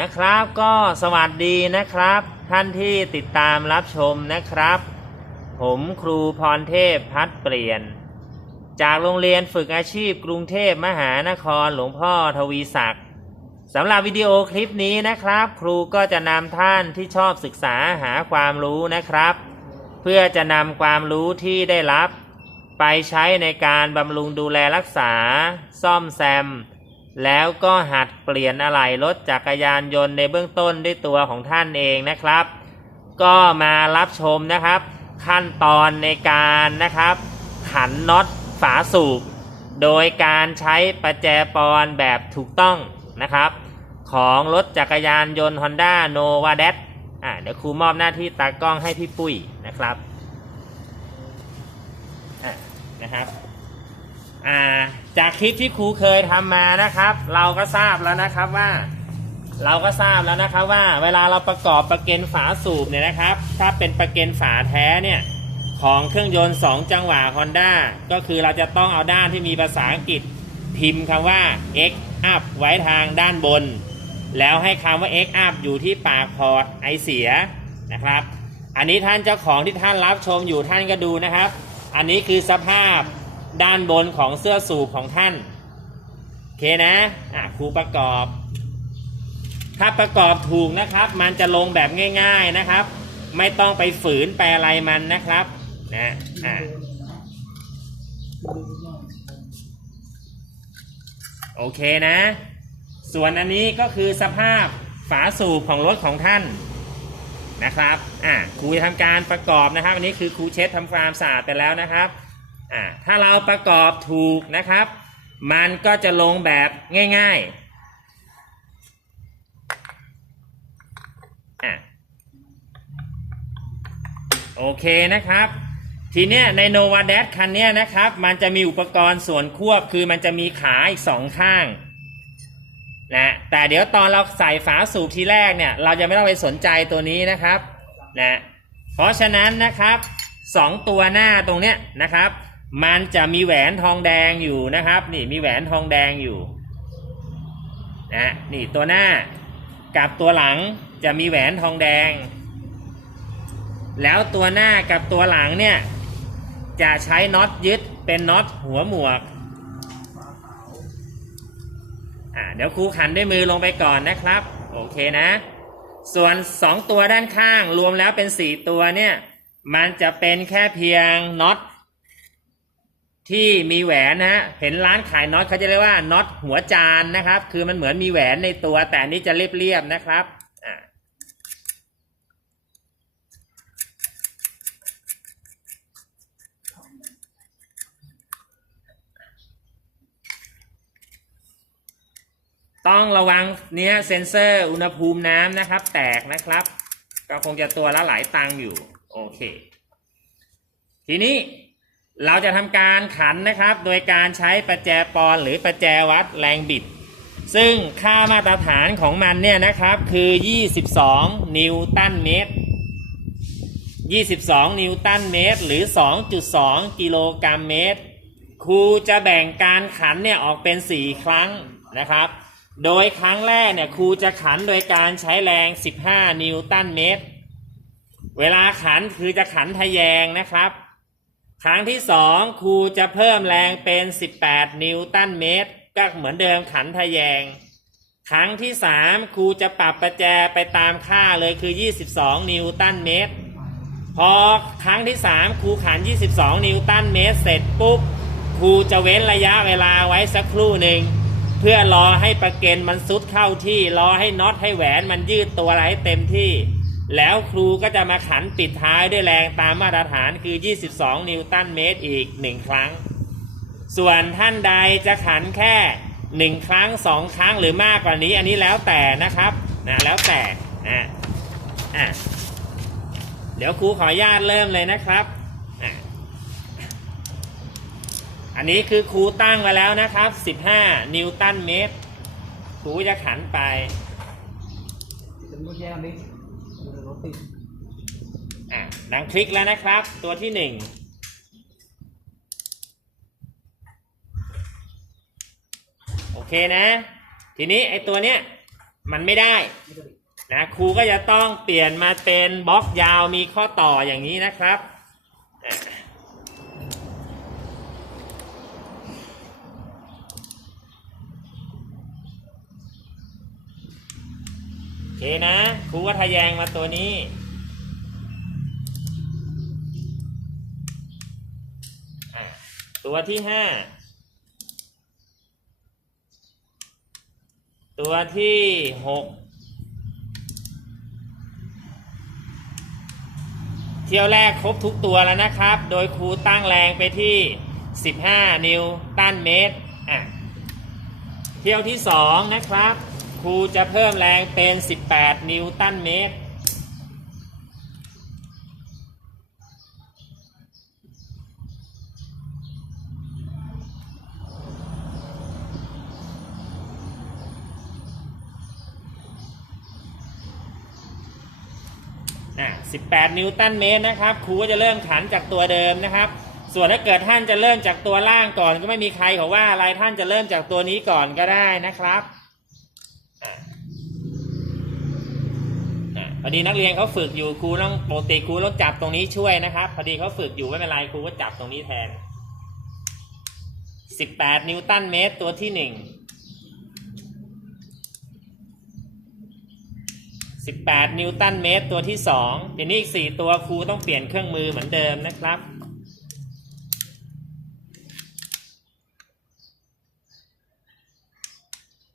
นะครับก็สวัสดีนะครับ ท่านที่ติดตามรับชมนะครับ ผมครูพรเทพพัดเปลี่ยน จากโรงเรียนฝึกอาชีพกรุงเทพมหานครหลวงพ่อทวีศักดิ์สำหรับวิดีโอคลิปนี้นะครับ ครูก็จะนำท่านที่ชอบศึกษาหาความรู้นะครับ เพื่อจะนำความรู้ที่ได้รับ ไปใช้ในการบำรุงดูแลรักษา ซ่อมแซม แล้วก็หัดเปลี่ยนอะไหล่รถจักรยานยนต์ในเบื้องต้นด้วยตัวของท่านเองนะครับ ก็มารับชมนะครับ ขั้นตอนในการนะครับ ขันน็อตฝาสูบ โดยการใช้ประแจปอนแบบถูกต้องนะครับ ของรถจักรยานยนต์ Honda Nova d a t อ่าเดี๋ยวครูมอบหน้าที่ตากล้องให้พี่ปุ้ยนะครับอะนะครับอ่า จากคลิปที่ครูเคยทำมานะครับ เราก็ทราบแล้วนะครับว่า เราก็ทราบแล้วนะครับว่า เวลาเราประกอบประเก็นฝาสูบเนี่ยนะครับ ถ้าเป็นประเก็นฝาแท้เนี่ยของเครื่องยนต์ 2 จังหวะ Honda ก็คือเราจะต้องเอาด้านที่มีภาษาอังกฤษพิมพ์คำว่า X up ไว้ทางด้านบน แล้วให้คำว่า X up อยู่ที่ปากพอร์ตไอเสียนะครับ อันนี้ท่านเจ้าของที่ท่านรับชมอยู่ท่านก็ดูนะครับ อันนี้คือสภาพ ด้านบนของเสื้อสูบของท่านโอเคนะอะครูประกอบ ถ้าประกอบถูกนะครับ มันจะลงแบบง่าย ๆนะครับ ไม่ต้องไปฝืนแปลอะไรมันนะครับนะอ่าโอเคนะ ส่วนอันนี้ก็คือสภาพฝาสูบของรถของท่านนะครับ อ่าครูทำการประกอบนะครับ อันนี้คือครูเช็ดทำความสะอาดไปแล้วนะครับ อ่าถ้าเราประกอบถูกนะครับ มันก็จะลงแบบง่ายๆอะโอเคนะครับ ทีเนี้ยในโนวา d ดคันเนี้ยนะครับ มันจะมีอุปกรณ์ส่วนควบคือมันจะมีขาอีกสองข้างนะแต่เดี๋ยวตอนเราใส่ฝาสูบทีแรกเนี่ย เราจะไม่ต้องไปสนใจตัวนี้นะครับนะเพราะฉะนั้นนะครับสองตัวหน้าตรงเนี้ยนะครับ มันจะมีแหวนทองแดงอยู่นะครับ นี่มีแหวนทองแดงอยู่นะนี่ตัวหน้ากับตัวหลังจะมีแหวนทองแดง แล้วตัวหน้ากับตัวหลังเนี่ยจะใช้น็อตยึดเป็นน็อตหัวหมวกอ่าเดี๋ยวครูขันด้วยมือลงไปก่อนนะครับ โอเคนะ ส่วน 2 ตัวด้านข้างรวมแล้วเป็น 4 ตัวเนี่ย มันจะเป็นแค่เพียงน็อต ที่มีแหวนนะฮะเห็นร้านขายน็อตเขาจะเรียกว่าน็อตหัวจานนะครับ คือมันเหมือนมีแหวนในตัวแต่นี้จะเรียบๆนะครับต้องระวังเนี้ยเซ็นเซอร์อุณหภูมิน้ำนะครับ แตกนะครับ ก็คงจะตัวละหลายตังอยู่ โอเค ทีนี้ เราจะทำการขันนะครับ โดยการใช้ประแจปอนหรือประแจวัดแรงบิด ซึ่งค่ามาตรฐานของมันเนี่ยนะครับคือ 22 นิวตันเมตร 22 นิวตันเมตร หรือ 2.2 กิโลกรัมเมตร ครูจะแบ่งการขันเนี่ยออกเป็น 4 ครั้งนะครับ โดยครั้งแรกเนี่ยครูจะขันโดยการใช้แรง 15 นิวตันเมตร เวลาขันคือจะขันทะแยงนะครับ ครั้งที่สองครูจะเพิ่มแรงเป็น 18 นิวตันเมตร ก็เหมือนเดิมขันทะแยง ครั้งที่สามครูจะปรับประแจไปตามค่าเลยคือ 22 นิวตันเมตร พอครั้งที่สามครูขัน 22 นิวตันเมตร เสร็จปุ๊บครูจะเว้นระยะเวลาไว้สักครู่หนึ่งเพื่อรอให้ประเก็นมันซุดเข้าที่รอให้น็อตให้แหวนมันยืดตัวอะไรให้เต็มที่ แล้วครูก็จะมาขันปิดท้ายด้วยแรงตามมาตรฐานคือ 22 นิวตันเมตรอีก 1 ครั้ง ส่วนท่านใดจะขันแค่ 1 ครั้ง 2 ครั้งหรือมากกว่านี้ อันนี้แล้วแต่นะครับนะแล้วแต่นะอะเดี๋ยวครูขออนุญาตเริ่มเลยนะครับอะอันนี้คือครูตั้งไว้แล้วนะครับ 15 นิวตันเมตรครูจะขันไป เป็นรถแย่ดิรถติด อะดังคลิกแล้วนะครับ ตัวที่หนึ่งโอเคนะ ทีนี้ไอตัวเนี้ยมันไม่ได้นะครูก็จะต้องเปลี่ยนมาเป็นบล็อกยาวมีข้อต่ออย่างนี้นะครับโอเคนะครูก็ทะแยงมาตัวนี้ ตัวที่ห้าตัวที่หกเที่ยวแรกครบทุกตัวแล้วนะครับ โดยครูตั้งแรงไปที่ 15 นิวตันเมตรอะเที่ยวที่ 2 นะครับ ครูจะเพิ่มแรงเป็น 18 นิวตันเมตร อะ18 นิวตันเมตรนะครับครูก็จะเริ่มขันจากตัวเดิมนะครับ ส่วนถ้าเกิดท่านจะเริ่มจากตัวล่างก่อน ก็ไม่มีใครขอว่าอะไรท่านจะเริ่มจากตัวนี้ก่อนก็ได้นะครับพอดีนักเรียนเขาฝึกอยู่ครูต้องโปรตีครูต้องจับตรงนี้ช่วยนะครับพอดีเขาฝึกอยู่ไม่เป็นไรครูก็จับตรงนี้แทน 18 นิวตันเมตรตัวที่หนึ่ง 18 นิวตันเมตรตัวที่2ทีนี้อีก 4 ตัวครูต้องเปลี่ยนเครื่องมือเหมือนเดิมนะครับ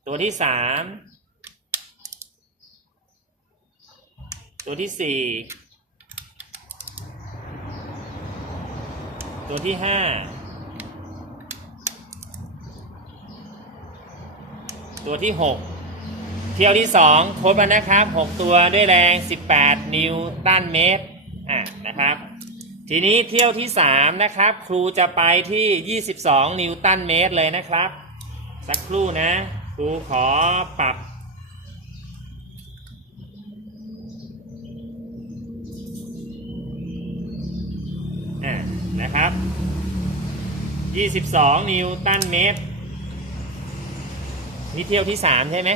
ตัวที่ 3 ตัวที่ 4 ตัวที่ 5 ตัวที่ 6 ที่ยวที่2ครบแล้วนะครับ 6 ตัวด้วยแรง 18 นิวตันเมตรอะนะครับ ทีนี้เที่ยวที่ 3 นะครับ ครูจะไปที่ 22 นิวตันเมตรเลยนะครับ สักครู่นะ ครูขอปรับอ่นะครับ 22 นิวตันเมตร นี่เที่ยวที่ 3 ใช่ไหม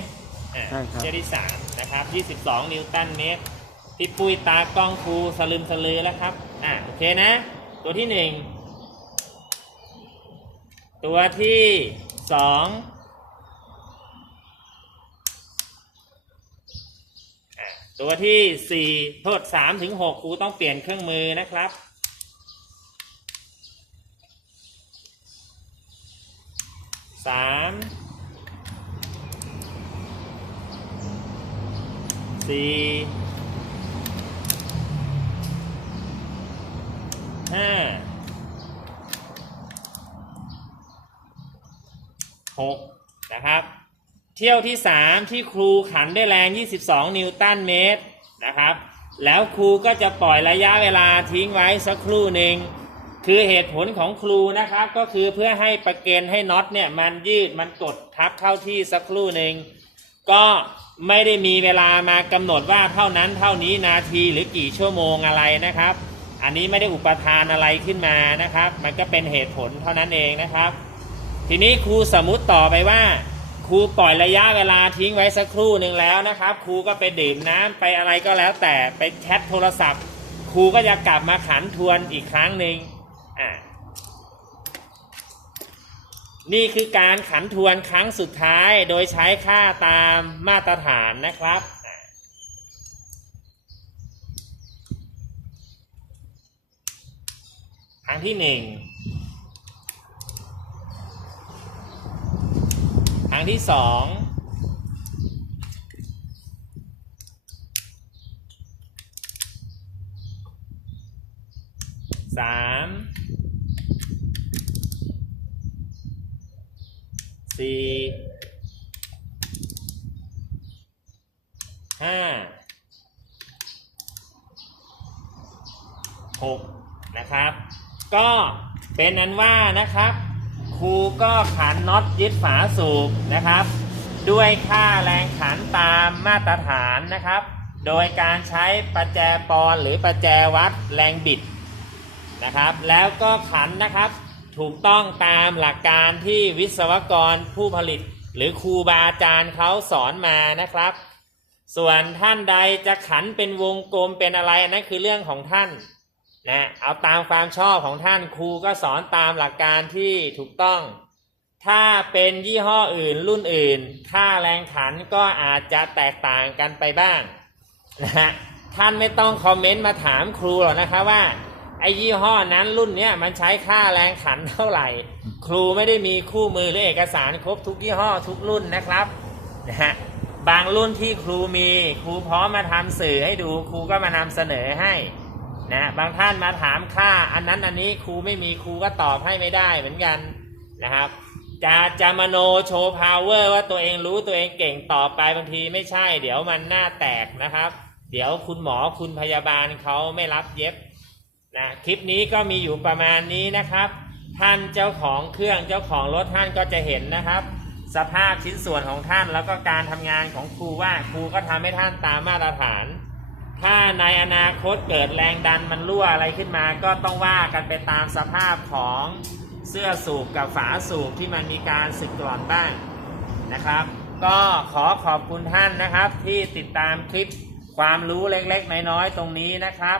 อ่าใช่ครับ เที่ยวที่3นะครับ22นิวตันเมตรพี่ปุ้ยตากล้องครูสลึมสลือแล้วครับ อ่าโอเคนะ ตัวที่1ตัวที่2อะตัวที่4โทษ3ถึง6ครูต้องเปลี่ยนเครื่องมือนะครับ สาม สี่ห้าหกนะครับ เที่ยวที่สามที่ครูขันด้วยแรง 22 นิวตันเมตรนะครับ แล้วครูก็จะปล่อยระยะเวลาทิ้งไว้สักครู่หนึ่งคือเหตุผลของครูนะครับก็คือเพื่อให้ประเกนให้น็อตเนี่ยมันยืดมันกดทับเข้าที่สักครู่หนึ่ง ก็ไม่ได้มีเวลามากำหนดว่าเท่านั้นเท่านี้นาทีหรือกี่ชั่วโมงอะไรนะครับ อันนี้ไม่ได้อุปทานอะไรขึ้นมานะครับ มันก็เป็นเหตุผลเท่านั้นเองนะครับ ทีนี้ครูสมมุติต่อไปว่าครูปล่อยระยะเวลาทิ้งไว้สักครู่หนึ่งแล้วนะครับครูก็ไปดื่มน้ำไปอะไรก็แล้วแต่ไปแชทโทรศัพท์ครูก็จะกลับมาขันทวนอีกครั้งหนึ่งอ่า นี่คือการขันทวนครั้งสุดท้ายโดยใช้ค่าตามมาตรฐานนะครับ ครั้งที่หนึ่งครั้งที่สองสาม สี่ห้าหกนะครับ ก็เป็นนั้นว่านะครับครูก็ขันน็อตยึดฝาสูบนะครับ ด้วยค่าแรงขันตามมาตรฐานนะครับ โดยการใช้ประแจปอนหรือประแจวัดแรงบิดนะครับ แล้วก็ขันนะครับ ถูกต้องตามหลักการที่วิศวกรผู้ผลิต หรือครูบาอาจารย์เขาสอนมานะครับ ส่วนท่านใดจะขันเป็นวงกลมเป็นอะไรนนั้นคือเรื่องของท่านนะเอาตามความชอบของท่านครูก็สอนตามหลักการที่ถูกต้อง ถ้าเป็นยี่ห้ออื่นรุ่นอื่น ค่าแรงขันก็อาจจะแตกต่างกันไปบ้างนะฮะท่านไม่ต้องคอมเมนต์มาถามครูหรอกนะคะว่า ไอ้ยี่ห้อนั้นรุ่นเนี้ยมันใช้ค่าแรงขันเท่าไหร่ ครูไม่ได้มีคู่มือหรือเอกสารครบทุกยี่ห้อทุกรุ่นนะครับนะฮะบางรุ่นที่ครูมีครูพร้อมมาทำสื่อให้ดูครูก็มานำเสนอให้นะบางท่านมาถามค่าอันนั้นอันนี้ครูไม่มีครูก็ตอบให้ไม่ได้เหมือนกันนะครับจะจะมโนโชว์พาวเวอร์ว่าตัวเองรู้ตัวเองเก่งต่อไปบางทีไม่ใช่ เดี๋ยวมันหน้าแตกนะครับ เดี๋ยวคุณหมอคุณพยาบาลเขาไม่รับเย็บ นะคลิปนี้ก็มีอยู่ประมาณนี้นะครับ ท่านเจ้าของเครื่องเจ้าของรถท่านก็จะเห็นนะครับ สภาพชิ้นส่วนของท่านแล้วก็การทำงานของครูว่าครูก็ทำให้ท่านตามมาตรฐาน ถ้าในอนาคตเกิดแรงดันมันรั่วอะไรขึ้นมา ก็ต้องว่ากันไปตามสภาพของเสื้อสูบกับฝาสูบที่มันมีการสึกกร่อนบ้างนะครับ ก็ขอขอบคุณท่านนะครับที่ติดตามคลิปความรู้เล็กๆ น้อยๆ ตรงนี้นะครับ